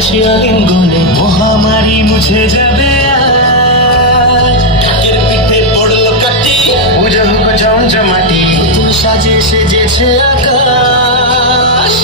আকাশে আলিঙ্গনে মহামারী মুছে যাবে আজ। ঢাকের পিঠে পড়লো কাটি, পূজা হোক জমজমাটি, নতুন সাজে সেজেছে আকাশ।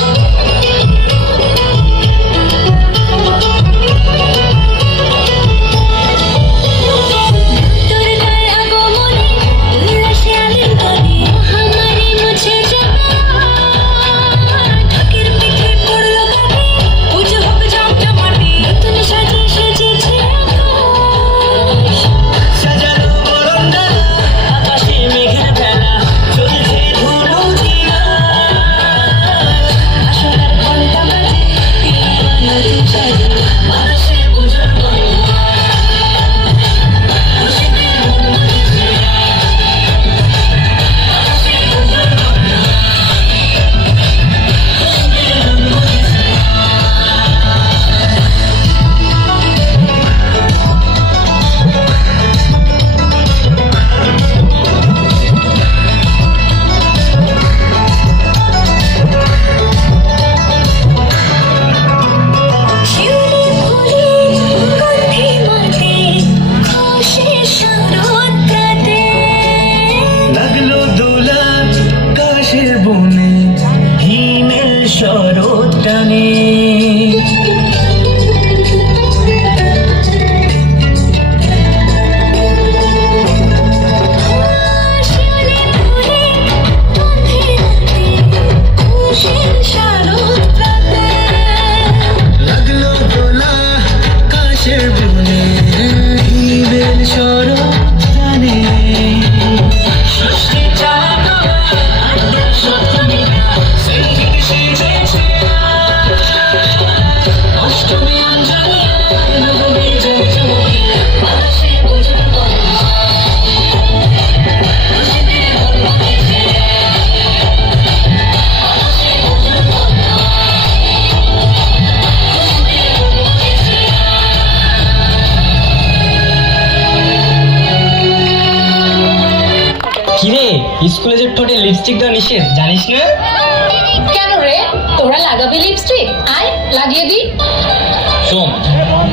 লাগলো দোলা কাশের বনে, হিমেল শরৎ টানে। লাগলো দোলা কাশের বনে, হিমেল শরৎ টানে। কিরে, স্কুলে যে ঠোঁটে লিপস্টিক দেওয়া নিষেধ, জানিস না? কেন রে, তোরা লাগাবি লিপস্টিক? আয় লাগিয়ে দি। শোন,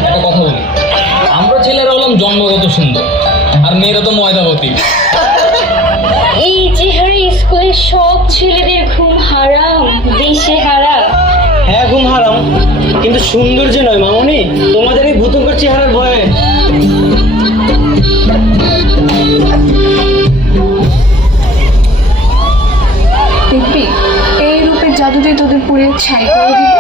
একটা কথা বলি, আমরা ছেলেরা হলাম জন্মগত সুন্দর, আর মেয়েরা তো ময়দাবতী। এই চেহারা স্কুলের সব ছেলেদের ঘুম হারাম, দিশে হারা। হ্যাঁ, ঘুম হারাম, কিন্তু সৌন্দর্য নয় মামনি, তোমাদের এই ভূতঙ্কর চেহারার ভয়ে। দেখবি এই রূপের জাদুটাই তোদের পুড়ে ছাই করে দিব।